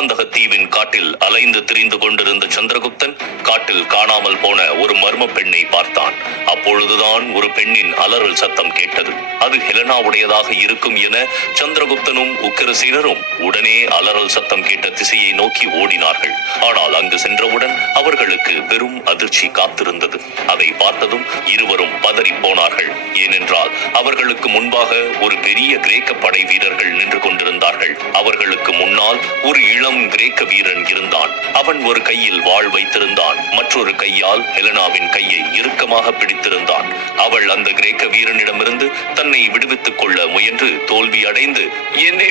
மகராந்தக தீவின் காட்டில் அலைந்து திரிந்து கொண்டிருந்த சந்திரகுப்தன் காட்டில் காணாமல் போன ஒரு மர்ம பெண்ணை பார்த்தான். அப்பொழுதுதான் ஒரு பெண்ணின் அலறல் சத்தம் கேட்டது. அது ஹெலனாவுடையதாக இருக்கும் என சந்திரகுப்தனும் உக்கிரசேனரும் உடனே அலறல் சத்தம் கேட்ட திசையை நோக்கி ஓடினார்கள். ஆனால் அங்கு சென்றவுடன் அவர்களுக்கு பெரும் அதிர்ச்சி காத்திருந்தது. அதை பார்த்ததும் இருவரும் பதறி போனார்கள். ஏனென்றால் அவர்களுக்கு முன்பாக ஒரு பெரிய கிரேக்க படை வீரர்கள் நின்று கொண்டிருந்தார்கள். அவர்களுக்கு முன்னால் ஒரு இளம் கிரேக்க வீரன் இருந்தான். அவன் ஒரு கையில் வாள் வைத்திருந்தான், மற்றொரு கையால் ஹெலனாவின் கையை இறுக்கமாக பிடித்திருந்தான். அவள் அந்த கிரேக்க வீரனிடமிருந்து தன்னை விடுவித்துக் கொள்ள முயன்று தோல்வி அடைந்து, என்னை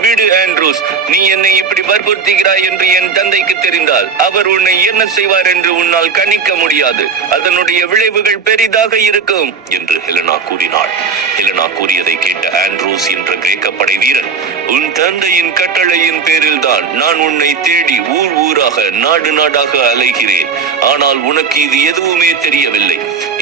விடு ஆண்ட்ரூஸ், நீ என்னை இப்படி வற்புறுத்துகிறாய் என்று என் தந்தைக்கு தெரிந்தால் அவர் உன்னை என்ன செய்வார் என்று உன்னால் கணிக்க முடியாது. அதனுடைய விளைவுகள் பெரிதாக இருக்கும் என்று ஹெலனா கூறினாள். ஹெலனா கூறியதை கேட்ட ஆண்ட்ரூஸ் என்ற கிரேக்க படை வீரன், உன் தந்தையின் கட்டளையின் பேரில் தான் நான் உன்னை தேடி ஊர் ஊராக நாடு நாடாக அலைகிறேன். ஆனால் உனக்கு இது எதுவுமே தெரியவில்லை.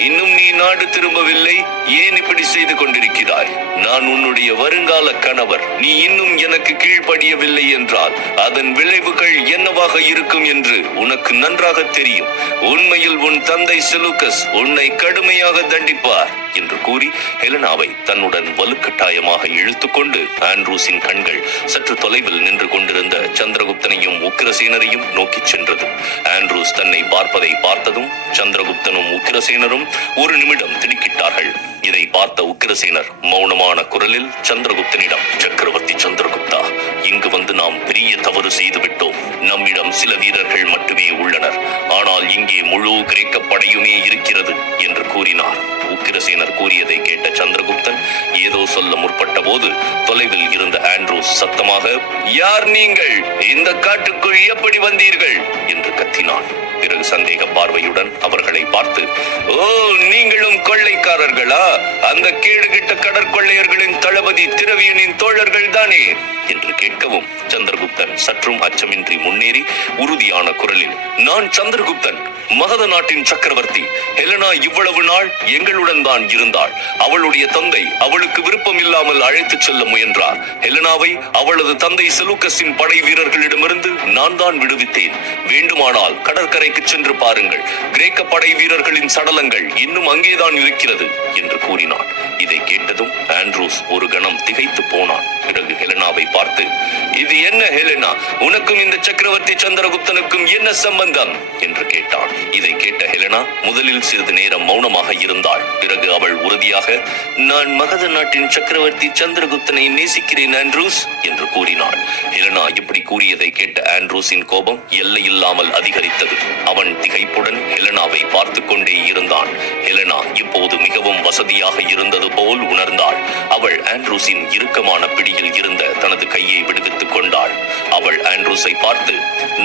இன்னும் நீ நாடு திரும்பவில்லை. ஏன் இப்படி செய்து கொண்டிருக்கிறாய்? நான் உன்னுடைய வருங்கால கணவர். நீ இன்னும் எனக்கு கீழ்ப்படியவில்லை என்றால் அதன் விளைவுகள் என்னவாக இருக்கும் என்று உனக்கு நன்றாக தெரியும். உண்மையில் உன் தந்தை செலூக்கஸ் உன்னை கடுமையாக தண்டிப்பார் என்று கூறி ஹெலனாவை தன்னுடன் வலுக்கட்டாயமாக இழுத்துக்கொண்டு ஆண்ட்ரூஸின் கண்கள் சற்று தொலைவில் நின்று கொண்டிருந்த சந்திரகுப்தனையும் உக்கிரசேனரையும் நோக்கி சென்றது. ஆண்ட்ரூஸ் தன்னை பார்ப்பதை பார்த்ததும் சந்திரகுப்தனும் உக்கிரசேனரும் ஒரு நிமிடம் திடுக்கிட்டார்கள். இதை பார்த்த உக்கிரசேனர் மௌனமான குரலில் சந்திரகுப்தனிடம், சக்கரவர்த்தி சந்திரகுப்தா, இங்கு வந்து நாம் பெரிய தவறு செய்து விட்டோம். நம்மிடம் சில வீரர்கள் மட்டுமே உள்ளனர். ஆனால் இங்கே முழு கிரேக்க படையுமே இருக்கிறது என்று கூறினார். உக்கிரசேனர் கூறியதை கேட்ட சந்திரகுப்தன் ஏதோ சொல்ல முற்பட்ட போது தொலைவில் இருந்த ஆண்ட்ரூஸ் சத்தமாக, யார் நீங்கள்? இந்த காட்டுக்குள் எப்படி வந்தீர்கள் என்று கத்தினான். பிறகு சந்தேக பார்வையுடன் அவர்களை பார்த்து, ஓ, நீங்களும் கொள்ளைக்காரர்களா? அந்த கேடுகிட்ட கடற்கொள்ளையர்களின் தளபதி திரவியனின் தோழர்கள் தானே என்று கேட்கவும் சந்திரகுப்தன் சற்றும் அச்சமின்றி முன்னேறி உறுதியான குரலில், நான் சந்திரகுப்தன், மகத நாட்டின் சக்கரவர்த்தி. ஹெலனா இவ்வளவு நாள் எங்களுடன் தான் இருந்தாள். அவளுடைய தந்தை அவளுக்கு விருப்பம் இல்லாமல் அழைத்துச் செல்ல முயன்றார். ஹெலனாவை அவளது தந்தை செலூக்கஸின் படை வீரர்களிடமிருந்து நான் தான் விடுவித்தேன். வேண்டுமானால் கடற்கரைக்கு சென்று பாருங்கள். கிரேக்க படை வீரர்களின் சடலங்கள் இன்னும் அங்கேதான் இருக்கிறது என்று கூறினான். இதை கேட்டதும் ஆண்ட்ரூஸ் ஒரு கணம் திகைத்து போனான். பிறகு ஹெலனாவை பார்த்து, இது என்ன ஹெலனா, உனக்கும் இந்த சக்கரவர்த்தி சந்திரகுப்தனுக்கும் என்ன சம்பந்தம் என்று கேட்டான். இதை கேட்ட ஹெலனா முதலில் சிறிது நேரம் மௌனமாக இருந்தாள். பிறகு அவள் உறுதியாக, நான் மகத நாட்டின் சக்கரவர்த்தி சந்திரகுப்தனை நேசிக்கிறேன் ஆண்ட்ரூஸ் என்று கூறினாள். ஹெலனா இப்படி கூறியதை கேட்ட ஆண்ட்ரூஸின் கோபம் எல்லையில்லாமல் அதிகரித்தது. அவன் திகைப்புடன் ஹெலனாவை பார்த்து கொண்டே இருந்தான். ஹெலனா இப்போது மிகவும் வசதியாக இருந்தது போல் உணர்ந்தாள். அவள் ஆண்ட்ரூஸின் இறுக்கமான பிடியில் இருந்த தனது கையை விடுவித்துக் கொண்டாள். அவள் ஆண்ட்ரூஸை பார்த்து,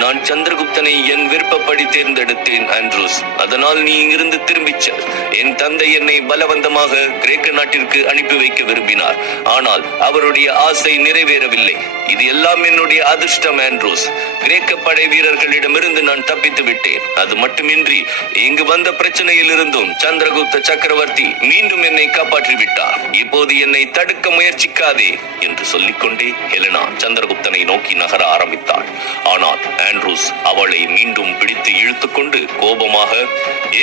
நான் சந்திரகுப்தனை என் விருப்பப்படி தேர்ந்தெடுத்தேன் ஆண்ட்ரூஸ். அதனால் நீ இங்கிருந்து திரும்பிச் செல். என் தந்தை என்னை பலவந்தமாக கிரேக்க நாட்டிற்கு அனுப்பி வைக்க விரும்பினார். ஆனால் அவருடைய ஆசை நிறைவேறவில்லை. இது எல்லாம் என்னுடைய அதிர்ஷ்டம் ஆண்ட்ரூஸ். கிரேக்க படை வீரர்களிடமிருந்து நான் தப்பித்து விட்டேன். அது மட்டுமின்றி இங்கு வந்த பிரச்சனையில் இருந்தும் சந்திரகுப்த சக்கரவர்த்தி மீண்டும் என்னை காப்பாற்றி விட்டார். இப்போது என்னை தடுக்க முயற்சிக்காதே என்று சொல்லிக்கொண்டே ஹெலனா சந்திரகுப்தனை நோக்கி நகர ஆரம்பித்தாள். ஆனால் ஆண்ட்ரூஸ் அவளை மீண்டும் பிடித்து இழுத்துக்கொண்டு கோபமாக,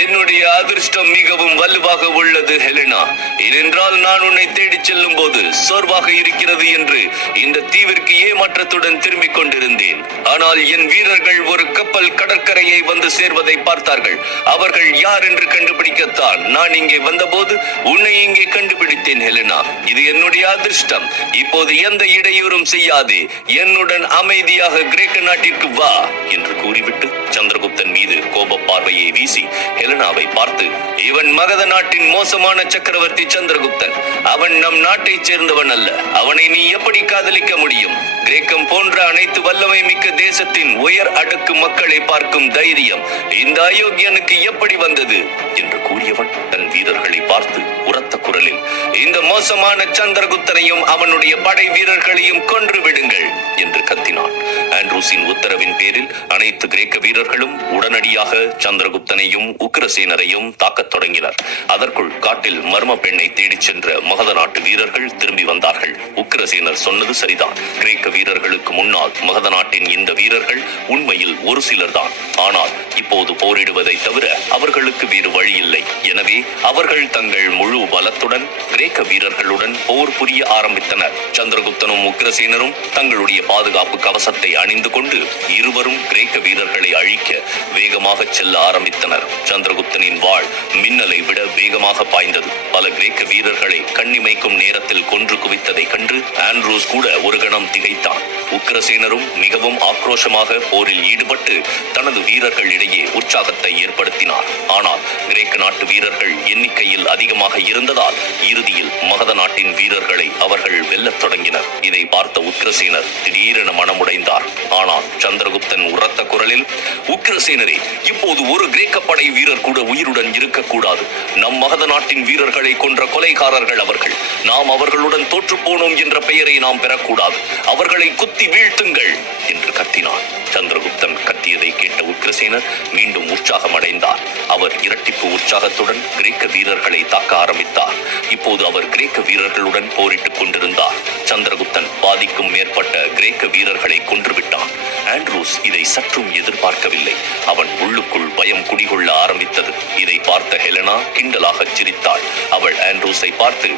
என்னுடைய அதிர்ஷ்டம் மிகவும் வலுவாக உள்ளது ஹெலனா. ஏனென்றால் நான் உன்னை தேடி செல்லும் போது சோர்வாக இருக்கிறது என்று இந்த தீவிற்கு ஏமாற்றத்துடன் திரும்பிக் கொண்டிருந்தேன். ஆனால் என் வீரர்கள் ஒரு கப்பல் கடற்கரையை வந்து சேர்வதை பார்த்தார்கள். அவர்கள் யார் என்று கண்டுபிடிக்கத்தான் நான் இங்கே வந்தபோது உன்னை இங்கே கண்டுபிடித்தேன் ஹெலனா. இது என்னுடைய அதிர்ஷ்டம். இப்போது எந்த இடையூறும் செய்யாதே. என்னுடன் அமைதியாக கிரேக்க நாட்டிற்கு வா என்று கூறிவிட்டு சந்திரகுப்தன் மீது கோப பார்வையை வீசி ஹெலனாவை பார்த்து, இவன் மகத நாட்டின் மோசமான சக்கரவர்த்தி சந்திரகுப்தன். அவன் நம் நாட்டை சேர்ந்தவன் அல்ல. அவனை நீ எப்படி காதலிக்க முடியும்? கிரேக்கம் போன்ற அனைத்து வல்லமை மிக்க தேசத்தின் உயர் அடுக்கு மக்களை பார்க்கும் தைரியம் இந்த அயோக்கியனுக்கு எப்படி வந்தது என்று கூறியவன் தன் வீரர்களை பார்த்து உரத்த குரலில், இந்த மோசமான சந்திரகுப்தனையும் அவனுடைய படை வீரர்களையும் கொன்று விடுங்கள் என்று கத்தினான். ஆண்ட்ரூஸின் உத்தரவின் பேரில் அனைத்து கிரேக்க வீரர்களும் உடனடியாக சந்திரகுப்தனையும் உக்கிரசேனரையும் தாக்கத் தொடங்கினர். அதற்குள் காட்டில் மர்ம பெண்ணை தேடிச் சென்ற மகத நாட்டு வீரர்கள் திரும்பி வந்தார்கள். உக்கிர உக்கிரசேனர் சொன்னது சரிதான். கிரேக்க வீரர்களுக்கு முன்னால் மகத நாட்டின் இந்த வீரர்கள் உண்மையில் ஒரு சிலர்தான். ஆனால் இப்போது போரிடுவதை தவிர அவர்களுக்கு வேறு வழி இல்லை. எனவே அவர்கள் தங்கள் முழு பலத்துடன் கிரேக்க வீரர்களுடன் போர் புரிய ஆரம்பித்தனர். சந்திரகுப்தனும் உக்கிரசேனரும் தங்களுடைய பாதுகாப்பு கவசத்தை அணிந்து கொண்டு இருவரும் கிரேக்க வீரர்களை அழிக்க வேகமாக செல்ல ஆரம்பித்தனர். சந்திரகுப்தனின் வாள் மின்னலை விட வேகமாக பாய்ந்தது. பல கிரேக்க வீரர்களை கண்ணிமைக்கும் நேரத்தில் கொன்று குவித்ததை கண்டு ஆண்ட்ரூஸ் கூட ஒரு கணம் திகைத்தான். உக்கிரசேனரும் மிகவும் ஆக்ரோஷமாக போரில் ஈடுபட்டு தனது வீரர்களிடையே உற்சாகத்தை ஏற்படுத்தினார். ஆனால் கிரேக்க நாட்டு வீரர்கள் எண்ணிக்கையில் அதிகமாக இருந்ததால் இறுதியில் மகத நாட்டின் வீரர்களை அவர்கள் வெல்லத் தொடங்கினர். இதை பார்த்த உக்கிரசேனர் திடீரென மனமுடைந்தார். ஆனால் சந்திரகுப்தன் உரத்த குரலில், உக்கிரசேனரே, இப்போது ஒரு கிரேக்க படை வீரர் கூட உயிருடன் இருக்கக்கூடாது. நம் மகத நாட்டின் வீரர்களை கொன்ற கொலைகாரர்கள் அவர்கள். நாம் அவர்களுடன் தோற்று போனோம் என்ற பெயரை நாம் பெறக்கூடாது. அவர்களை குத்தி வீழ்த்துங்கள் என்று கத்தினான். சந்திரகுப்தன் கத்தியதை கேட்ட உக்கிரசேனர் மீண்டும் உற்சாகம் அடைந்தார். அவர் இரட்டிப்பு உற்சாகத்துடன் கிரேக்க வீரர்களை தாக்க ஆரம்பித்தார். இப்போது அவர் கிரேக்க வீரர்களுடன் போரிட்டுக் கொண்டிருந்தார். சந்திரகுப்தன் பாதிக்கும் மேற்பட்ட கிரேக்க வீரர்களை கொன்றுவிட்டான். ஆண்ட்ரூஸ் இதை சற்றும் எதிர்பார்க்கவில்லை. அவன் உள்ளுக்குள் பயம் குடிகொள்ள ஆரம்பித்தது. இதை பார்த்த ஹெலனா கிண்டலாக சிரித்தாள். அவள் ஆண்ட்ரூஸை பார்த்து,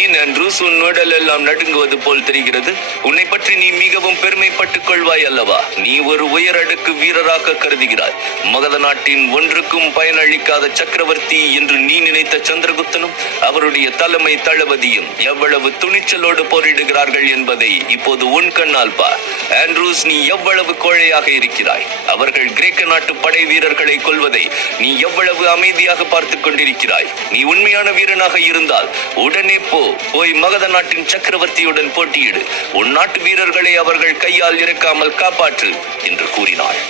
ஏன் ஆண்ட்ரூஸ், உன் உடல் எல்லாம் நடுங்குவது போல் தெரிகிறது? உன்னை பற்றி நீ மிகவும் பெருமைப்பட்டுக் கொள்வாய் அல்லவா? நீ ஒரு உயரடுக்கு வீரராக கருதுகிறாய். மகத நாட்டின் ஒன்றுக்கும் பயனளிக்காத சக்கரவர்த்தி என்று நீ நினைத்த சந்திரகுப்தனும் அவருடைய தலைமை தளபதியும் எவ்வளவு துணிச்சலோடு போரிடுகிறார்கள் என்பதை இப்போது உன் கண்ணால் பார். ஆண்ட்ரூஸ், நீ எவ்வளவு கோழையாக இருக்கிறாய். அவர்கள் கிரேக்க நாட்டு படை வீரர்களை கொல்வதை நீ எவ்வளவு அமைதியாக பார்த்துக் கொண்டிருக்கிறாய். நீ உண்மையான வீரனாக இருந்தால் உடனே போய் மகத நாட்டின் சக்கரவர்த்தியுடன் போட்டியிடு. உன் நாட்டு வீரர்களை அவர்கள் கையால் இறக்காமல் காப்பாற்று என்று கூறினாள்.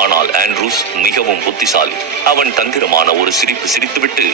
ஆனால் ஆண்ட்ரூஸ் மிகவும் புத்திசாலி. அவன் தந்திரமான ஒரு சிரிப்பு சிரித்துவிட்டு,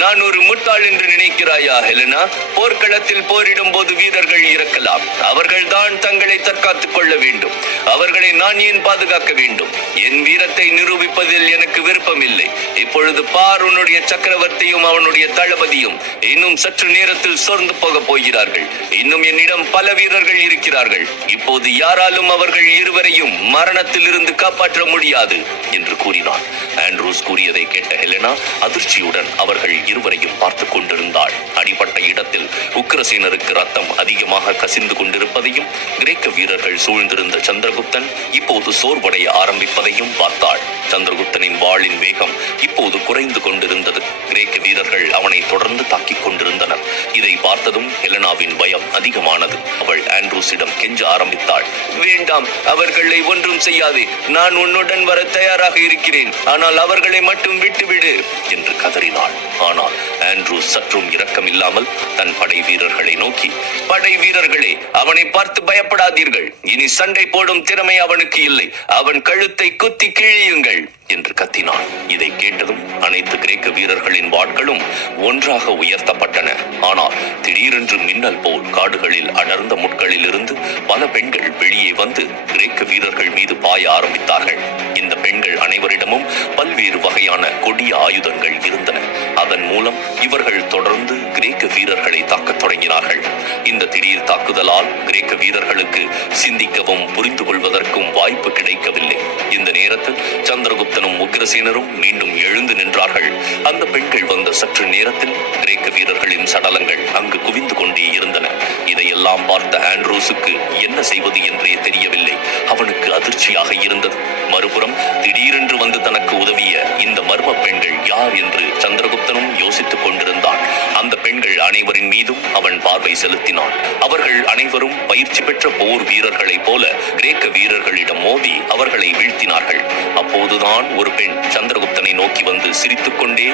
நான் ஒரு முட்டாள் என்று நினைக்கிறாயா ஹெலனா? போர்க்களத்தில் போரிடும் போது வீரர்கள் இறக்கலாம். அவர்கள் தான் தங்களை தற்காத்துக் கொள்ள வேண்டும். அவர்களை நான் ஏன் பாதுகாக்க வேண்டும்? என் வீரத்தை நிரூபிப்பதில் எனக்கு விருப்பம் இல்லை. இப்பொழுது பார், உன்னுடைய சக்கரவர்த்தியும் அவனுடைய தளபதியும் இன்னும் சற்று நேரத்தில் சோர்ந்து போக போகிறார்கள். இன்னும் என்னிடம் பல வீரர்கள் இருக்கிறார்கள். இப்போது யாராலும் அவர்கள் இருவரையும் மரணத்தில் இருந்து காப்பாற்ற முடியாது என்று கூறினான். ஆண்ட்ரூஸ் கூறியதை கேட்ட ஹெலனா அதிர்ச்சியுடன் அவர்கள் இருவரையும் பார்த்துக் கொண்டிருந்தாள். அடிபட்ட இடத்தில் உக்கிரசேனருக்கு ரத்தம் அதிகமாக கசிந்து கொண்டிருப்பதையும் கிரேக்க வீரர்கள் சூழ்ந்திருந்த சந்திரகுப்தன் இப்போது சோர்வடைய ஆரம்பிப்பதையும் பார்த்தாள். சந்திரகுப்தனின் வாளின் வேகம் இப்போது குறைந்து கொண்டிருந்தது. கிரேக்க வீரர்கள் அவனை தொடர்ந்து தாக்கிக் கொண்டிருந்தனர். இதை பார்த்ததும் ஹெலனாவின் பயம் அதிகமானது. அவள் ஆண்ட்ரூஸிடம் கெஞ்ச ஆரம்பித்தாள். வேண்டாம், அவர்களை ஒன்றும் செய்யாதே. நான் உன்னுடன் வர தயாராக இருக்கிறேன். ஆனால் அவர்களை மட்டும் விட்டுவிடு என்று கதறினாள். ஆனால் ஆண்ட்ரூஸ் சற்றும் இரக்கமில்லாமல் தன் படை வீரர்களை நோக்கி, படை வீரர்களே, அவனை பார்த்து பயப்படாதீர்கள். இனி சண்டை போடும் திறமை அவனுக்கு இல்லை. அவன் கழுத்தை குத்தி கிழியுங்கள் என்று கத்தினான். இதை கேட்டதும் அனைத்து கிரேக்க வீரர்களின் வாட்களும் ஒன்றாக உயர்த்தப்பட்டன. ஆனால் திடீரென்று மின்னல் போல் காடுகளில் அடர்ந்த முட்களில் இருந்து பல பெண்கள் வெளியே வந்து கிரேக்க வீரர்கள் மீது பாய ஆரம்பித்தார்கள். இந்த பெண்கள் அனைவரிடமும் பல்வேறு வகையான கொடிய ஆயுதங்கள் இருந்தன. அதன் மூலம் இவர்கள் தொடர்ந்து கிரேக்க வீரர்களை தாக்கத் தொடங்கினார்கள். இந்த திடீர் தாக்குதலால் கிரேக்க வீரர்களுக்கு சிந்திக்கவும் புரிந்து கொள்வதற்கும் வாய்ப்பு கிடைக்கவில்லை. இந்த நேரத்தில் சந்திரகுப்தனும் உக்கிரசேனரும் மீண்டும் எழுந்து நின்றார்கள். அந்த பெண்கள் வந்த சற்று நேரத்தில் கிரேக்க வீரர்களின் சடலங்கள் அங்கு குவிந்து கொண்டே இருந்தன. இதையெல்லாம் பார்த்த ஆண்ட்ரூஸுக்கு என்ன செய்வது என்றே தெரியவில்லை. அவனுக்கு அதிர்ச்சியாக இருந்தது. மறுபுறம் திடீரென்று வந்து தனக்கு உதவிய இந்த மர்ம பெண்கள் யார் என்று சந்திரகுப்தனும் யோசித்துக் கொண்டிருந்தான். அந்த பெண்கள் அனைவரின் மீதும் அவன் பார்வை செலுத்தினான். அவர்கள் அனைவரும் பயிற்சி பெற்ற போர் வீரர்களைப் போல கிரேக்க வீரர்களிடம் மோதி அவர்களை வீழ்த்தினார்கள். அப்போதுதான் ஒரு பெண் சந்திரகுப்தனை நோக்கி வந்து சிரித்துக் கொண்டே,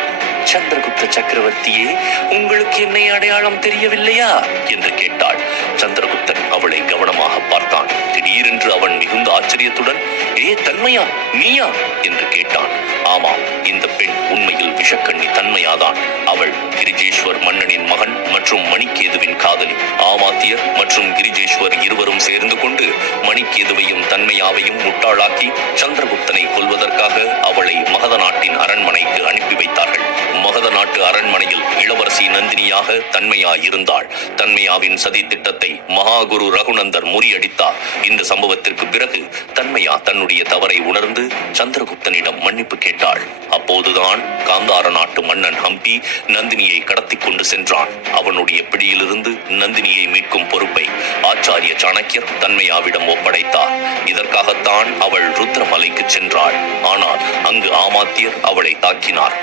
சந்திரகுப்த சக்கரவர்த்தியே, உங்களுக்கு என்னை அடையாளம் தெரியவில்லையா என்று கேட்டாள். சந்திரகுப்தன் அவளை கவனமாக பார்த்தான். திடீரென்று அவன் மிகுந்த ஆச்சரியத்துடன், ஏ தன்மையா, நீயா என்று கேட்டான். ஆமாம், இந்த பெண் உண்மையில் விஷக்கண்ணி தன்மையாதான். அவள் கிரிஜேஸ்வர் மன்னனின் மகன் மற்றும் மணிக்கேதுவின் காதலி. ஆமாத்தியர் மற்றும் கிரிஜேஸ்வர் இருவரும் சேர்ந்து கொண்டு மணிக்கேதுவையும் தன்மையாவையும் முட்டாளாக்கி சந்திரகுப்தனை கொல்வதற்காக அவளை மகத நாட்டின் அரண்மனைக்கு அனுப்பி வைத்தார்கள். மகத நாட்டு அரண்மனையில் இளவரசி நந்தினியா துணையாக தன்மையா இருந்தாள். தன்மையாவின் சதி திட்டத்தை மகாகுரு ரகுநந்தர் முறியடித்தார். இந்த சம்பவத்திற்கு பிறகு தன்மையா தன்னுடைய தவறை உணர்ந்து சந்திரகுப்தனிடம் மன்னிப்பு கேட்டாள். அப்போதுதான் காந்தார நாட்டு மன்னன் ஹம்பி நந்தினியை கடத்தி கொண்டு சென்றான். அவனுடைய பிடியிலிருந்து நந்தினியை மீட்கும் பொறுப்பை ஆச்சாரிய சாணக்கியர் தன்மையாவிடம் ஒப்படைத்தார். இதற்காகத்தான் அவள் ருத்ரமலைக்கு சென்றாள். ஆனால் அங்கு ஆமாத்தியர் அவளை தாக்கினார்.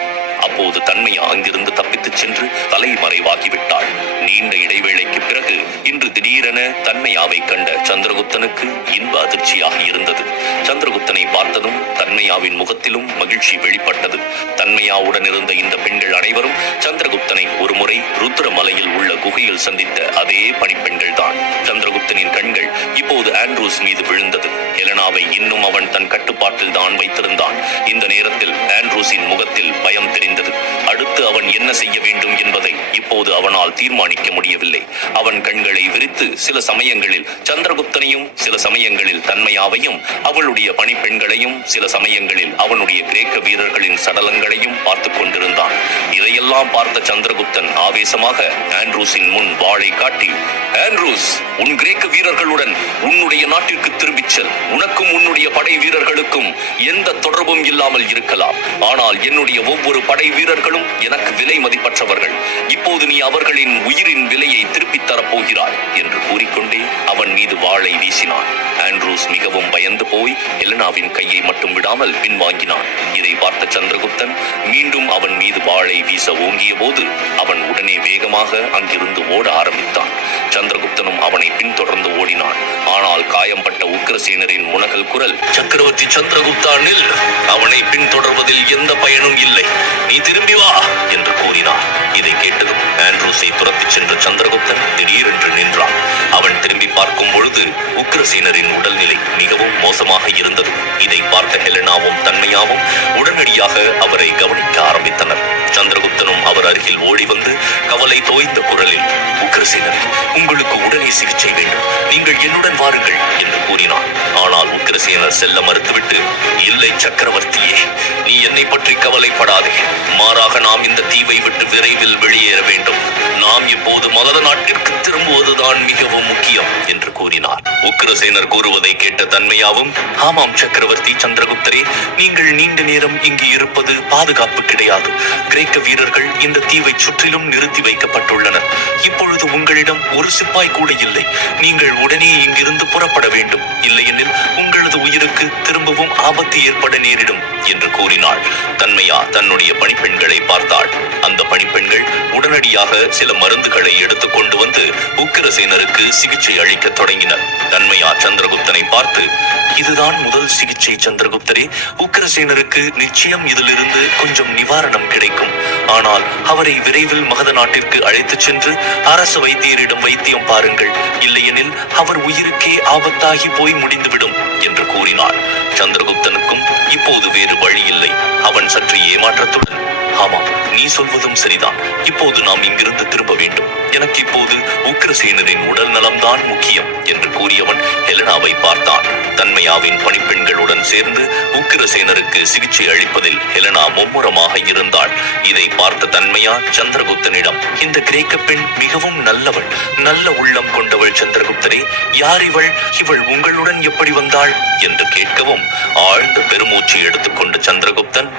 அப்போது தன்மையா அங்கிருந்து தப்பித்துச் சென்று தலைமறைவாகிவிட்டாள். நீண்ட இடைவேளைக்கு பிறகு இன்று திடீரென தன்மையாவை கண்ட சந்திரகுப்தனுக்கு இன்ப அதிர்ச்சியாக இருந்தது. சந்திரகுப்தனை பார்த்ததும் தன்மையாவின் முகத்திலும் மகிழ்ச்சி வெளிப்பட்டது. தன்மையாவுடன் இருந்த இந்த பெண்கள் அனைவரும் சந்திரகுப்தனை ஒரு முறை ருத்ரமலையில் உள்ள குகையில் சந்தித்த அதே பணிப்பெண்கள் தான். சந்திரகுப்தனின் கண்கள் இப்போது ஆண்ட்ரூஸ் மீது விழுந்தது. ஹெலனாவை இன்னும் அவன் தன் கட்டுப்பாட்டில் தான் வைத்திருந்தான். இந்த நேரத்தில் ஆண்ட்ரூஸின் முகத்தில் பயம் தெரிந்தது. அடுத்து அவன் என்ன செய்ய வேண்டும் என்பதை இப்போது அவனால் தீர்மானிக்க முடியவில்லை. அவன் கண்களை விரித்து சில சமயங்களில் சந்திரகுப்தனையும், சில சமயங்களில் தன்மையாவையும், அவளுடைய பணிப்பெண்களையும், சில சமயங்களில் அவனுடைய கிரேக்க வீரர்களின் சடலங்களையும் பார்த்து கொண்டிருந்தான். இதையெல்லாம் பார்த்த சந்திரகுப்தன் ஆவேசமாக ஆண்ட்ரூஸின் முன் வாளை காட்டி, ஆண்ட்ரூஸ், உன் கிரேக்க வீரர்களுடன் உன்னுடைய நாட்டிற்கு திரும்பிச் செல். உனக்கும் உன்னுடைய படை வீரர்களுக்கும் எந்த தொடர்பும் இல்லாமல் இருக்கலாம். ஆனால் என்னுடைய ஒவ்வொரு படை வீரர்களும் எனக்கு விலை மதிப்பற்றவர்கள். இப்போது நீ அவர்களின் உயிரின் விலையை திருப்பித் தரப்போகிறாய் என்று கூறிக்கொண்டே அவன் மீது வாளை வீசினான். ஆண்ட்ரூஸ் மிகவும் பயந்து போய் ஹெலனாவின் கையை மட்டும் விடாமல் பின்வாங்கினான். இதை பார்த்த சந்திரகுப்தன் மீண்டும் அவன் மீது வாளை வீச ஓங்கிய போது அவன் உடனே வேகமாக அங்கிருந்து ஓட ஆரம்பித்தான். சந்திரகுப்தனும் அவனை பின்தொடர்ந்து ஓடினான். ஆனால் காயம்பட்ட உக்கிரசேனரின் முனகல் குரல், சக்கரவர்த்தி சந்திரகுப்தா நில், அவனை பின்தொடர்வதில் எந்த பயனும் இல்லை, நீ திரும்பி வா என்று கூறினார். இதை கேட்டதும் ஆண்ட்ரூஸை துரத்தி சென்ற சந்திரகுப்தன் திடீரென்று நின்றான். அவன் திரும்பி பார்க்கும் பொழுது உக்கிரசேனரின் உடல்நிலை மிகவும் மோசமாக இருந்தது. இதை பார்த்த ஹெலனாவும் தன்மையாவும் உடனடியாக அவரை கவனிக்க ஆரம்பித்தனர். சந்திரகுப்தனும் அவர் அருகில் ஓடி வந்து கவலை தோய்ந்த குரலில், உக்கிரசேனர், உங்களுக்கு உடனே சிகிச்சை வேண்டும், நீங்கள் என்னுடன் வாருங்கள் என்று கூறினான். ஆனால் உக்கிரசேனர் செல்ல மறுத்துவிட்டு, இல்லை சக்கரவர்த்தியே, நீ என்னை பற்றி கவலைப்படாதே, மாறாக நாம் இந்த தீவை விட்டு விரைவில் வெளியேற வேண்டும். நாம் இப்போது மகத நாட்டிற்கு திரும்புவதுதான் மிகவும் முக்கியம் என்று கூறினார். உக்கிரசேனர் கூறுவதை கேட்ட தன்மையாவும், ஆமாம் சக்கரவர்த்தி சந்திரகுப்தரே, நீங்கள் நீண்ட நேரம் இங்கு இருப்பது பாதுகாப்பு கிடையாது. கிரேக்க வீரர்கள் இந்த தீவை சுற்றிலும் நிறுத்தி வைக்கப்பட்டுள்ளனர். இப்பொழுது உங்களிடம் ஒரு சிப்பாய் கூட இல்லை. நீங்கள் உடனே இங்கிருந்து புறப்பட வேண்டும், இல்லையெனில் உங்களது உயிருக்கு திரும்பவும் ஆபத்து ஏற்பட நேரிடும் என்று கூறினாள். தன்மையா தன்னுடைய பணிப்பெண்களை பார்த்தாள். அந்த பணிப்பெண்கள் உடனடியாக சில மருந்துகளை எடுத்துக் கொண்டு வந்து உக்கிரசேனருக்கு சிகிச்சை அளிக்க தொடங்கினர். தன்மையா சந்திரகுப்தனை பார்த்து, இதுதான் முதல் சிகிச்சை சந்திரகுப்தரே, உக்கிரசேனருக்கு நிச்சயம் இதிலிருந்து கொஞ்சம் நிவாரணம் கிடைக்கும். ஆனால் அவரை விரைவில் மகத நாட்டிற்கு அழைத்துச் சென்று அரசு வைத்தியரிடம் வைத்தியம் பாருங்கள், இல்லையெனில் அவர் உயிருக்கே ஆபத்தாகி போய் முடிந்துவிடும் என்று கூறினார். சந்திரகுப்தனுக்கும் இப்போது வேறு வழி இல்லை. அவன் சற்று ஏமாற்றத்துடன், ஆமாம், நீ சொல்வதும் சரிதான், இப்போது நாம் இங்கிருந்து திரும்ப வேண்டும். எனக்கு இப்போது உக்கிரசேனரின் உடல் நலம்தான் முக்கியம் என்று கூறியவன் ஹெலனாவை பார்த்தான். தன்மையாவின் பணிப்பெண்களுடன் சேர்ந்து உக்கிரசேனருக்கு சிகிச்சை அளிப்பதில் ஹெலனா மும்முரமாக இருந்தாள். இதை பார்த்த தன்மையா சந்திரகுப்தனிடம், இந்த கிரேக்க பெண் மிகவும் நல்லவள், நல்ல உள்ளம் கொண்டவள் சந்திரகுப்தரே, யார் இவள்? இவள் உங்களுடன் எப்படி வந்தாள் என்று கேட்கவும் ஆழ்ந்த பெருமூச்சு எடுத்துக்கொண்டு சந்திரகுப்தன்,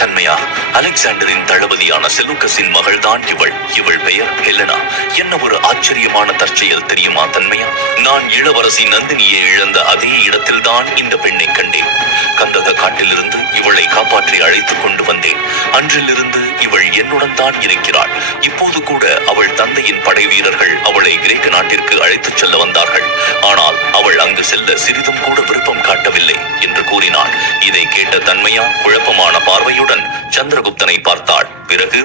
தன்மையா, அலெக்சாண்டரின் தளபதியான செலூக்கஸின் மகள்தான் இவள். இவள் பெயர் ஹெலனா. என்ன ஒரு ஆச்சரியமான தற்செயல் தெரியுமா தன்மையா? நான் இளவரசி நந்தினியை இழந்த அதே இடத்தில்தான் இந்த பெண்ணை கண்டேன். கந்தக காட்டிலிருந்து இவளை காப்பாற்றி அழைத்துக் கொண்டு வந்தேன். அன்றிலிருந்து இவள் என்னுடன் தான் இருக்கிறாள். இப்போது கூட அவள் தந்தையின் படை வீரர்கள் அவளை கிரேக்க நாட்டிற்கு அழைத்துச் செல்ல வந்தார்கள். ஆனால் அவள் அங்கு செல்ல சிறிதும் கூட விருப்பம் காட்டவில்லை என்று கூறினாள். இதை கேட்ட தன்மையா குழப்பமான பார்வையுடன் சந்திரகுப்தனை பார்த்தாள். பிறகு,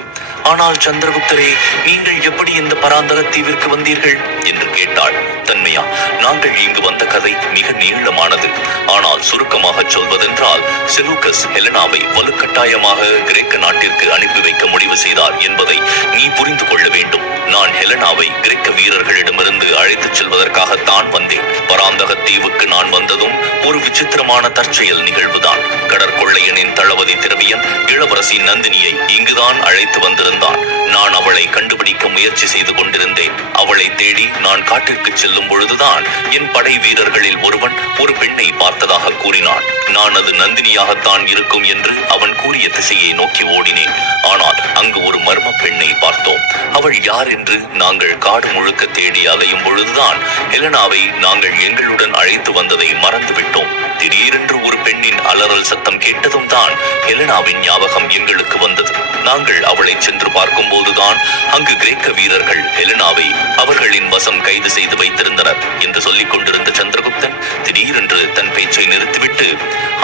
ஆனால் சந்திரகுப்தரே, நீங்கள் எப்படி இந்த பராந்தக தீவிற்கு வந்தீர்கள் என்று கேட்டாள். தன் தன்மையா, நாங்கள் இங்கு வந்த கதை மிக நீளமானது. ஆனால் சுருக்கமாக சொல்வதென்றால், செலூக்கஸ் ஹெலனாவை வலுக்கட்டாயமாக கிரேக்க நாட்டிற்கு அனுப்பி வைக்க முடிவு செய்தார் என்பதை நீ புரிந்து கொள்ள வேண்டும். நான் ஹெலனாவை கிரேக்க வீரர்களிடமிருந்து அழைத்துச் செல்வதற்காகத்தான் வந்தேன். பராந்தக தீவுக்கு நான் வந்ததும் ஒரு விசித்திரமான தற்செயல் நிகழ்வுதான். கடற்கொள்ளையனின் தளபதி திரவியன் இளவரசி நந்தினியை இங்குதான் அழைத்து வந்திருந்தான். நான் அவளை கண்டுபிடிக்க முயற்சி செய்து கொண்டிருந்தேன். அவளை தேடி நான் காட்டிற்கு செல்லும் பொழுதுதான் என் படை வீரர்களில் ஒருவன் ஒரு பெண்ணை பார்த்ததாக கூறினான். நான் அது நந்தினியாகத்தான் இருக்கும் என்று அவன் கூறிய திசையை நோக்கி ஓடினேன். ஆனால் அங்கு ஒரு மர்ம பெண்ணை பார்த்தோம். அவள் யார் என்று நாங்கள் காடு முழுக்க தேடி அலையும் பொழுதுதான் ஹெலனாவை நாங்கள் எங்களுடன் அழைத்து வந்ததை மறந்துவிட்டோம். திடீரென்று ஒரு பெண்ணின் அலறல் சத்தம் கேட்டதும் தான் ஹெலனாவின் ஞாபகம் எங்களுக்கு வந்தது. நாங்கள் அவளை சென்று பார்க்கும் போதுதான் அங்கு கிரேக்க வீரர்கள் ஹெலனாவை அவர்களின் வசம் கைது செய்து வைத்திருந்தனர் என்று சொல்லிக் கொண்டிருந்த சந்திரகுப்தன் திடீரென்று தன் பேச்சை நிறுத்திவிட்டு,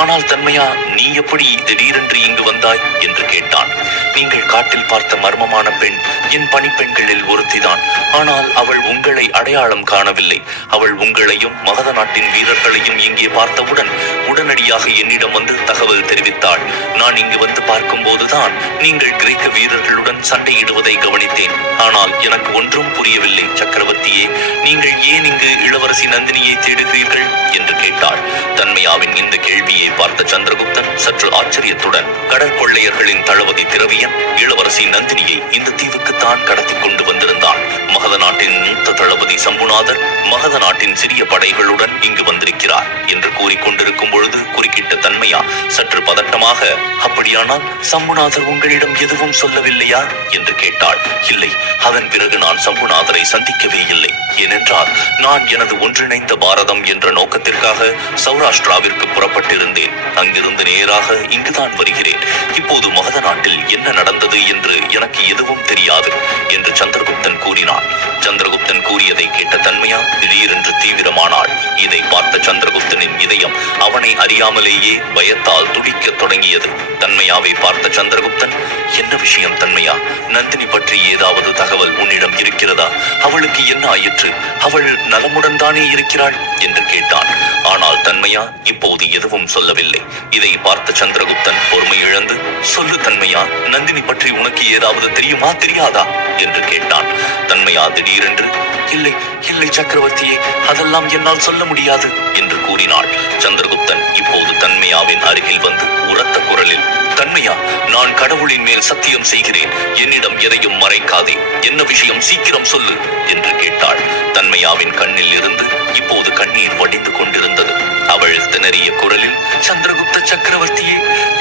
ஆனால் தன்மையா, நீ எப்படி திடீரென்று இங்கு வந்தாய் என்று கேட்டான். நீங்கள் காட்டில் பார்த்த மர்மமான பெண் என் பணிப்பெண்களில் ஒருத்திதான். ஆனால் அவள் உங்களை அடையாளம் காணவில்லை. அவள் உங்களையும் மகத நாட்டின் வீரர்களையும் இங்கே பார்த்தவுடன் உடனடியாக என்னிடம் வந்து தகவல் தெரிவித்தாள். நான் இங்கு வந்து பார்க்கும் போதுதான் நீங்கள் கிரேக்க வீரர்களுடன் சண்டையிடுவதை கவனித்தேன். ஆனால் எனக்கு ஒன்றும் புரியவில்லை சக்கரவர்த்தியே. நீங்கள் ஏன் இங்கு இளவரசி நந்தினியை தேடுகிறீர்கள் என்று கேட்டாள். தன்மையாவின் இந்த கேள்வியை பார்த்த சந்திரகுப்தன் சற்று ஆச்சரியத்துடன், கடற்கொள்ளையர்களின் தளபதி திரவியன் இளவரசி நந்தினியை இந்த தீவுக்குத்தான் கடத்தி கொண்டு வந்திருந்தான். மகத நாட்டின் மூத்த தளபதி சம்புநாதர் மகத நாட்டின் சிறிய படைகளுடன் இங்கு வந்திருக்கிறார் என்று கூறிக்கொண்டிருக்கும் பொழுது குறுக்கிட்ட தன்மையா சற்று பதட்டமாக, அப்படியானால் சம்புநாதர் உங்களிடம் எதுவும் சொல்லவில்லையா என்று கேட்டாள். இல்லை, அதன் பிறகு நான் சம்புநாதரை சந்திக்கவே இல்லை. ஏனென்றால் நான் எனது ஒன்றிணைந்த பாரதம் என்ற நோக்கத்திற்காக சௌராஷ்டிராவிற்கு புறப்பட்டிருந்தேன். அங்கிருந்து நேராக இங்குதான் வருகிறேன். இப்போது மகத நாட்டில் என்ன நடந்தது என்று எனக்கு எதுவும் தெரியாது என்று சந்திரகுப்தன் கூறினான். சந்திரகுப்தன் கூறியதை கேட்ட தன்மையா திடீரென்று தீவிரமானாள். இதை பார்த்த சந்திரகுப்தனின் இதயம் அவனை அறியாமலேயே பயத்தால் துடிக்க தொடங்கியது. தன்மையாவை பார்த்த சந்திரகுப்தன், என்ன விஷயம் தன்மையா? நந்தினி பற்றி ஏதாவது தகவல் உன்னிடம் இருக்கிறதா? அவளுக்கு என்ன ஆயிற்று? அவள் நலமுடன் தானே இருக்கிறாள் என்று கேட்டான். ஆனால் தன்மையா இப்போது எதுவும் சொல்லவில்லை. இதை பார்த்த சந்திரகுப்தன் பொறுமை இழந்து, சொல்லு தன்மையா, நந்தினி பற்றி உனக்கு ஏதாவது தெரியுமா தெரியாதா என்று கேட்டான். தன்மையா திடீரென்று, இல்லை இல்லை சக்கரவர்த்தியே, அதெல்லாம் என்னால் சொல்ல முடியாது என்று கூறினாள். சந்திரகுப்தன் இப்போது தன்மையாவின் அருகில் வந்து உரத்த குரலில், தன்மையா, நான் கடவுளின் மேல் சத்தியம் செய்கிறேன், என்னிடம் எதையும் மறைக்காதே. என்ன விஷயம், சீக்கிரம் சொல்லு என்று கேட்டாள். தன்மையாவின் கண்ணில் இருந்து இப்போது கண்ணீர் வடிந்து கொண்டிருந்தது. அவள் திணறிய குரலில், சந்திரகுப்த சக்கரவர்த்தியே,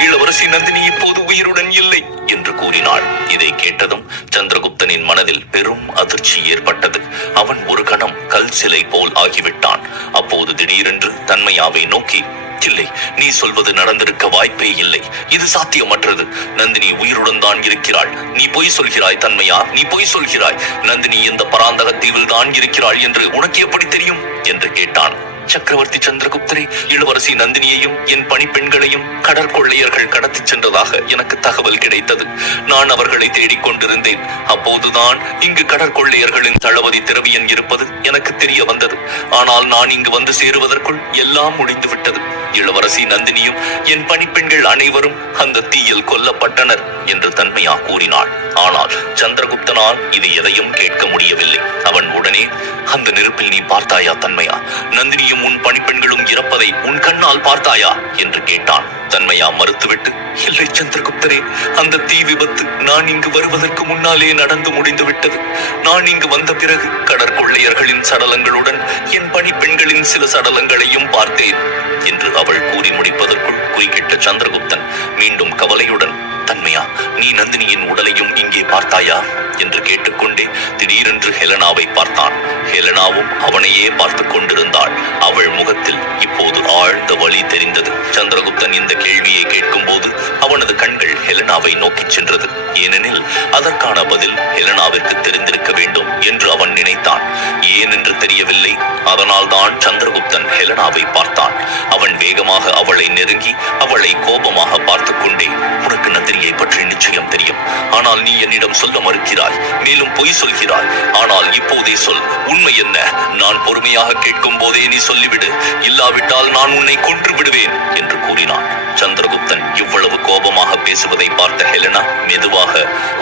இளவரசி நந்தினி இப்போது உயிருடன் இல்லை என்று கூறினாள். இதை கேட்டதும் சந்திரகுப்தனின் மனதில் பெரும் அதிர்ச்சி ஏற்பட்டது. அவன் ஒரு கணம் கல் சிலை போல் ஆகிவிட்டான். அப்போது திடீரென்று தன்மையாவை நோக்கி, இல்லை, நீ சொல்வது நடந்திருக்க வாய்ப்பே இல்லை. இது சாத்தியமற்றது. நந்தினி உயிருடன் தான் இருக்கிறாள். நீ பொய் சொல்கிறாய் தன்மையா, நீ பொய் சொல்கிறாய். நந்தினி இந்த பராந்தக தீவில் தான் இருக்கிறாள் என்று உனக்கு எப்படி தெரியும் என்று கேட்டான். சக்கரவர்த்தி சந்திரகுப்தரே, இளவரசி நந்தினியையும் என் பணிப்பெண்களையும் கடற்கொள்ளையர்கள் கடத்தி சென்றதாக எனக்கு தகவல் கிடைத்தது. நான் அவர்களை தேடிக்கொண்டிருந்தேன். அப்போதுதான் இங்கு கடற்கொள்ளையர்களின் தளபதி திரவியன் இருப்பது எனக்கு தெரிய வந்தது. ஆனால் நான் இங்கு வந்து சேருவதற்குள் எல்லாம் முடிந்து விட்டது. இளவரசி நந்தினியும் என் பணிப்பெண்கள் அனைவரும் அந்த தீயில் கொல்லப்பட்டனர் என்று தன்மையா கூறினாள். ஆனால் சந்திரகுப்தனால் இது எதையும் கேட்க முடியவில்லை. அவன் உடனே, அந்த நெருப்பில் நீ பார்த்தாயா தன்மையா? நந்தினியும் உன் பணிப்பெண்களும் இறப்பதை உன் கண்ணால் பார்த்தாயா என்று கேட்டான். தன்மையா மறுத்துவிட்டு, இல்லை சந்திரகுப்தரே, அந்த தீ விபத்து நான் இங்கு வருவதற்கு முன்னாலே நடந்து முடிந்து விட்டது. நான் இங்கு வந்த பிறகு கடற்கொள்ளையர்களின் சடலங்களுடன் என் பணிப்பெண்களின் சில சடலங்களையும் பார்த்தேன் என்று அவள் கூறி முடிப்பதற்குள் குறுக்கிட்ட சந்திரகுப்தன் மீண்டும் கவலையுடன், தன்மையா, நீ நந்தினியின் உடலையும் இங்கே பார்த்தாயா என்று கேட்டுக்கொண்டே திடீரென்று ஹெலனாவை பார்த்தான். ஹெலனாவும் அவனையே பார்த்து கொண்டிருந்தாள். அவள் முகத்தில் இப்போது ஆழ்ந்த வலி தெரிந்தது. சந்திரகுப்தன் இந்த கேள்வியை கேட்கும் போது அவனது கண்கள் ஹெலனாவை நோக்கி சென்றது. ஏனெனில் அதற்கான பதில் ஹெலனாவிற்கு தெரிந்திருக்க வேண்டும் என்று அவன் நினைத்தான். ஏன் என்று தெரியவில்லை. அதனால் தான் சந்திரகுப்தன் ஹெலனாவை பார்த்தான். அவன் வேகமாக பக்கமாக அவளை நெருங்கி அவளை கோபமாக பார்த்து கொண்டே, உனக்கு நந்தினியை பற்றி நிச்சயம் தெரியும், ஆனால் நீ என்னிடம் சொல்ல மறுக்கிறாய், மேலும் பொய் சொல்கிறாய். ஆனால் இப்போதே சொல், உண்மை என்ன? நான் பொறுமையாக கேட்கும் போதே நீ சொல்லிவிடு, இல்லாவிட்டால் நான் உன்னை கொன்று விடுவேன் என்று கூறினான். சந்திரகுப்தன் இவ்வளவு கோபமாக பேசுவதை பார்த்த ஹெலனா மெதுவாக,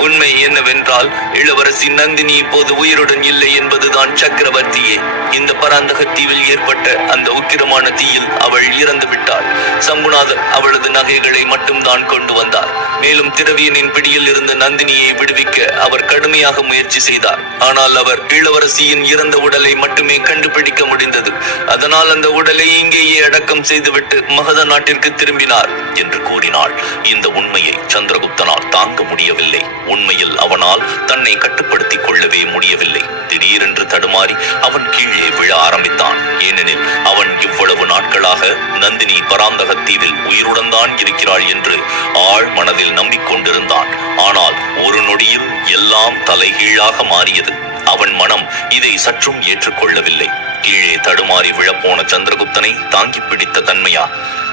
உண்மை என்னவென்றால் இளவரசி நந்தினி இப்போது உயிருடன் இல்லை என்பதுதான் சக்கரவர்த்தியே. இந்த பராந்தக தீவில் ஏற்பட்ட அந்த உக்கிரமான தீயில் அவள் இறந்து விட்டாள். சம்புநாதர் அவளது நகைகளை மட்டும்தான் கொண்டு வந்தார். மேலும் திரவியனின் பிடியில் இருந்த நந்தினியை விடுவிக்க அவர் கடுமையாக முயற்சி செய்தார். ஆனால் அவர் இளவரசியின் இறந்த உடலை மட்டுமே கண்டுபிடிக்க முடிந்தது. அதனால் அந்த உடலை இங்கேயே அடக்கம் செய்துவிட்டு மகத நாட்டிற்கு திரும்பினார் என்று கூறினாள். இந்த உண்மையை சந்திரகுப்தனால் தாங்க முடியவில்லை. உண்மையில் அவனால் தன்னை கட்டுப்படுத்திக் கொள்ளவே முடியவில்லை. திடீரென்று தடுமாறி அவன் கீழே விழ ஆரம்பித்தான். ஏனெனில் அவன் இவ்வளவு நாட்களாக நந்தினி பராந்தக தீவில் உயிருடன் தான் இருக்கிறாள் என்று ஆழ் மனதில் நம்பிக்கொண்டிருந்தான். ஆனால் ஒரு நொடியில் எல்லாம் தலைகீழாக மாறியது. அவன் மனம் இதை சற்றும் ஏற்றுக்கொள்ளவில்லை. கீழே தடுமாறி விழப்போன சந்திரகுப்தனை தாங்கி பிடித்த தன்மையா,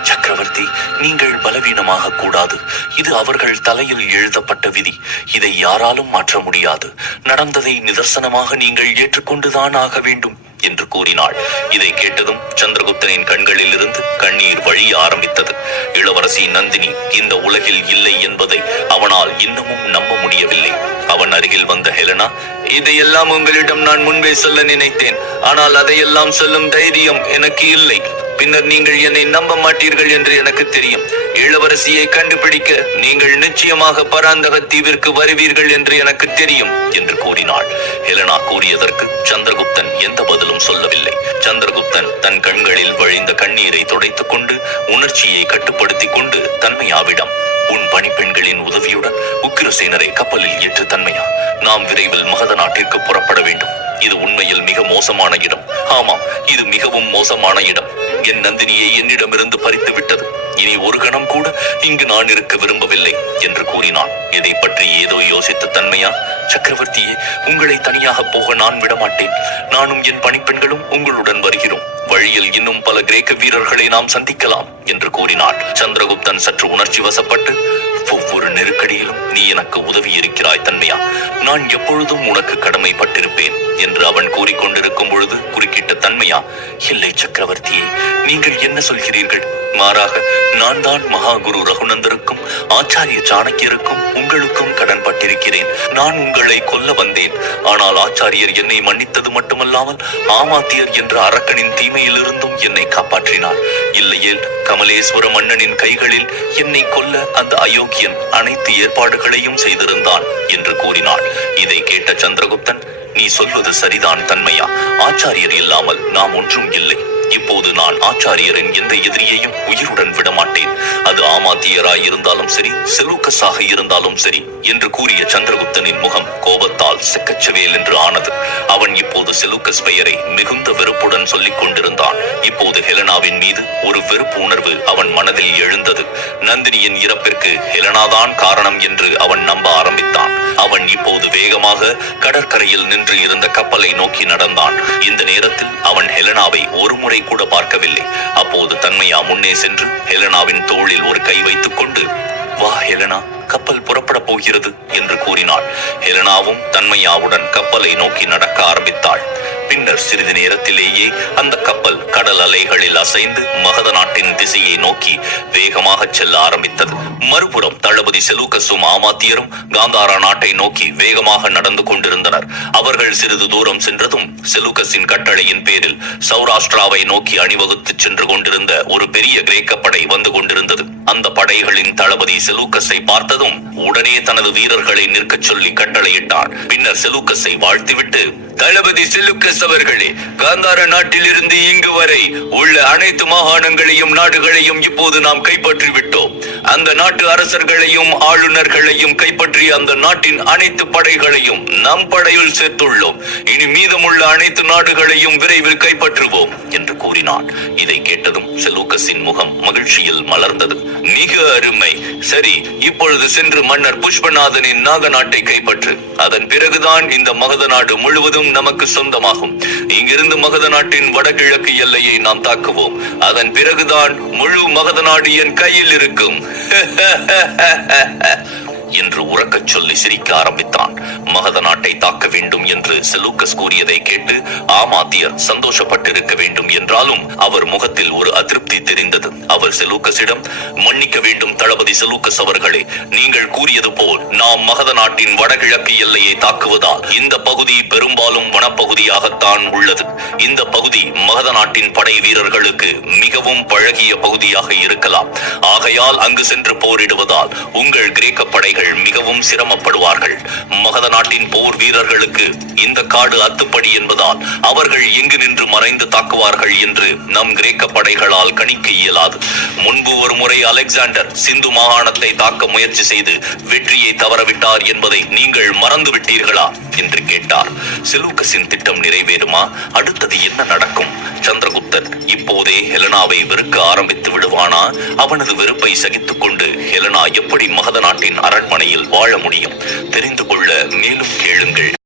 சக்கரவர்த்தி, நீங்கள் பலவீனமாக கூடாது. இது அவர்கள் தலையில் எழுதப்பட்ட விதி. இதை யாராலும் மாற்ற முடியாது. நடந்ததை நிதர்சனமாக நீங்கள் ஏற்றுக்கொண்டுதான் ஆக வேண்டும் என்று கூறினாள். இதை கேட்டதும் சந்திரகுப்தனின் கண்களில் இருந்து கண்ணீர் வழிய ஆரம்பித்தது. இளவரசி நந்தினி இந்த உலகில் இல்லை என்பதை அவனால் இன்னமும் நம்ப முடியவில்லை. அவன் அருகில் வந்த ஹெலனா, இதையெல்லாம் உங்களிடம் நான் முன்பே சொல்ல நினைத்தேன். ஆனால் அதையெல்லாம் சொல்லும் தைரியம் எனக்கு இல்லை. பின்னர் நீங்கள் என்னை நம்ப மாட்டீர்கள் என்று எனக்கு தெரியும். இளவரசியை கண்டுபிடிக்க நீங்கள் நிச்சயமாக பராந்தக தீவிற்கு வருவீர்கள் என்று எனக்கு தெரியும் என்று கூறினாள். ஹெலனா கூறியதற்கு சந்திரகுப்தன் எந்த பதிலும் சொல்லவில்லை. சந்திரகுப்தன் தன் கண்களில் வழிந்த கண்ணீரை துடைத்துக் கொண்டு உணர்ச்சியை கட்டுப்படுத்திக் கொண்டு தன்மையாவிடம், உன் பணிப்பெண்களின் உதவியுடன் உக்கிரசேனரை கப்பலில் ஏற்று தன்மையா, நாம் விரைவில் மகத நாட்டிற்கு புறப்பட வேண்டும். இது உண்மையில் மிக மோசமான இடம். ஆமாம், இது மிகவும் மோசமான இடம். என் நந்தினியை என்னிடமிருந்து பறித்து விட்டது. இனி ஒரு கணம் கூட இங்கு நான் இருக்க விரும்பவில்லை என்று கூறினான். இதை பற்றி ஏதோ யோசித்த தன்மையா, சக்கரவர்த்தியே, உங்களை தனியாக போக நான் விடமாட்டேன். நானும் என் பணிப்பெண்களும் உங்களுடன் வருகிறோம். வழியில் இன்னும் பல கிரேக்க வீரர்களை நாம் சந்திக்கலாம் என்று கூறினாள். சந்திரகுப்தன் சற்று உணர்ச்சி வசப்பட்டு, ஒவ்வொரு நெருக்கடியிலும் நீ எனக்கு உதவி இருக்கிறாய் தன்மையா, நான் எப்பொழுதும் உனக்கு கடமைப்பட்டிருப்பேன் என்று அவன் கூறிக்கொண்டிருக்கும் பொழுது குறுக்கிட்ட தன்மையா, இல்லை சக்கரவர்த்தியே, நீங்கள் என்ன சொல்கிறீர்கள்? மாறாக நான் தான் மகாகுரு ரகுநந்தருக்கும் ஆச்சாரிய சாணக்கியருக்கும் உங்களுக்கும் கடன் பட்டிருக்கிறேன். நான் உங்களை கொல்ல வந்தேன். ஆனால் ஆச்சாரியர் என்னை மன்னித்தது மட்டுமல்லாமல் ஆமாத்தியர் என்ற அரக்கனின் தீமையிலிருந்தும் என்னை காப்பாற்றினார். இல்லையேல் கமலேஸ்வர மன்னனின் கைகளில் என்னை கொல்ல அந்த அயோக்கியன் அனைத்து ஏற்பாடுகளையும் செய்திருந்தான் என்று கூறினாள். இதை கேட்ட சந்திரகுப்தன், நீ சொல்வது சரிதான் தன்மையா, ஆச்சாரியர் இல்லாமல் நாம் ஒன்றும் இல்லை. இப்போது நான் ஆச்சாரியரின் எந்த எதிரியையும் உயிருடன் விடமாட்டேன். அது ஆமாத்தியராய் இருந்தாலும் சரி, செலூக்கஸாக இருந்தாலும் சரி என்று கூறிய சந்திரகுப்தனின் முகம் கோபத்தால் செக்கச்சவேல் என்று ஆனது. அவன் இப்போது செலூக்கஸ் பெயரை மிகுந்த வெறுப்புடன் சொல்லிக் கொண்டிருந்தான். இப்போது ஹெலனாவின் மீது ஒரு வெறுப்பு உணர்வு அவன் மனதில் எழுந்தது. நந்தினியின் இறப்பிற்கு ஹெலனாதான் காரணம் என்று அவன் நம்ப ஆரம்பித்தான். அவன் இப்போது வேகமாக கடற்கரையில் நின்று இருந்த கப்பலை நோக்கி நடந்தான். இந்த நேரத்தில் அவன் ஹெலனாவை ஒரு முறை கூட பார்க்கவில்லை. அப்போது தன்மையா முன்னே சென்று ஹெலனாவின் தோளில் ஒரு கை வைத்துக் கொண்டு, வா ஹெலனா, கப்பல் புறப்பட போகிறது என்று கூறினாள். ஹெலனாவும் தன்மையாவுடன் கப்பலை நோக்கி நடக்க ஆரம்பித்தாள். பின்னர் சிறிது நேரத்திலேயே அந்த கப்பல் கடல் அலைகளில் அசைந்து மகத நாட்டின் திசையை நோக்கி வேகமாக செல்ல ஆரம்பித்தது. மறுபுறம் தளபதி செலூக்கஸும் ஆமாத்தியரும் காந்தாரா நாட்டை நோக்கி வேகமாக நடந்து கொண்டிருந்தனர். அவர்கள் சிறிது தூரம் சென்றதும் செலூக்கஸின் கட்டளையின் பேரில் சௌராஷ்டிராவை நோக்கி அணிவகுத்து சென்று கொண்டிருந்த ஒரு பெரிய கிரேக்க படை வந்து கொண்டிருந்தது. அந்த படைகளின் தளபதி செலூக்கஸை பார்த்ததும் உடனே தனது வீரர்களை நிற்கச் சொல்லி கட்டளையிட்டான். பின்னர் செலூக்கஸை வாழ்த்திவிட்டு, தளபதி செலூக்கஸ் அவர்களே, காந்தார நாட்டில் இருந்து இங்கு வரை உள்ள அனைத்து மாகாணங்களையும் நாடுகளையும் இப்போது நாம் கைப்பற்றி விட்டோம். அந்த நாட்டு அரசர்களையும் ஆளுநர்களையும் கைப்பற்றி அந்த நாட்டின் அனைத்து படைகளையும் நம் படையில் சேர்த்துள்ளோம். இனி மீதமுள்ள அனைத்து நாடுகளையும் விரைவில் கைப்பற்றுவோம் என்று கூறினான். இதை கேட்டதும் செலூக்கஸின் முகம் மகிழ்ச்சியில் மலர்ந்தது. மிக அருமை. சரி, இப்பொழுது சென்று மன்னர் புஷ்பநாதனின் நாக நாட்டை கைப்பற்று. அதன் பிறகுதான் இந்த மகத நாடு முழுவதும் நமக்கு சொந்தமாகும். இங்கிருந்து மகத நாட்டின் வடகிழக்கு எல்லையை நாம் தாக்குவோம். அதன் பிறகுதான் முழு மகத நாடு என் கையில் இருக்கும் என்று உறக்கச் சொல்லி சிரிக்க ஆரம்பித்தான். மகத நாட்டை தாக்க வேண்டும் என்று செலூக்கஸ் கூறியதை கேட்டு ஆமாத்தியர் சந்தோஷப்பட்டிருக்க வேண்டும் என்றாலும் அவர் முகத்தில் ஒரு அதிருப்தி தெரிந்தது. அவர் செலூக்கஸிடம், மன்னிக்க வேண்டும் தளபதி செலூக்கஸ் அவர்களே, நீங்கள் கூறியது போல் நாம் மகத நாட்டின் வடகிழக்கு எல்லையை தாக்குவதால் இந்த பகுதி பெரும்பாலும் வனப்பகுதியாகத்தான் உள்ளது. இந்த பகுதி மகத நாட்டின் படை வீரர்களுக்கு மிகவும் பழகிய பகுதியாக இருக்கலாம். ஆகையால் அங்கு சென்று போரிடுவதால் உங்கள் கிரேக்க படைகள் மிகவும் சிரமப்படுவார்கள். மகத நாட்டின் போர் வீரர்களுக்கு இந்த காடு அத்துப்படி என்பதால் அவர்கள் எங்கு நின்று மறைந்து தாக்குவார்கள் என்று நம் கிரேக்க படைகளால் கணிக்க இயலாது. முன்பு ஒரு முறை அலெக்சாண்டர் சிந்து மாகாணத்தை தாக்க முயற்சி செய்து வெற்றியை தவறவிட்டார் என்பதை நீங்கள் மறந்து விட்டீர்களா என்று கேட்டார். செலூக்கஸின் திட்டம் நிறைவேறுமா? அடுத்தது என்ன நடக்கும்? சந்திரகுப்தன் இப்போதே ஹெலனாவை வெறுக்க ஆரம்பித்து விடுவானா? அவனது வெறுப்பை சகித்துக் கொண்டு ஹெலனா எப்படி மகத நாட்டின் அரண்மனையில் வாழ முடியும்? தெரிந்து கொள்ள மேலும் கேளுங்கள்.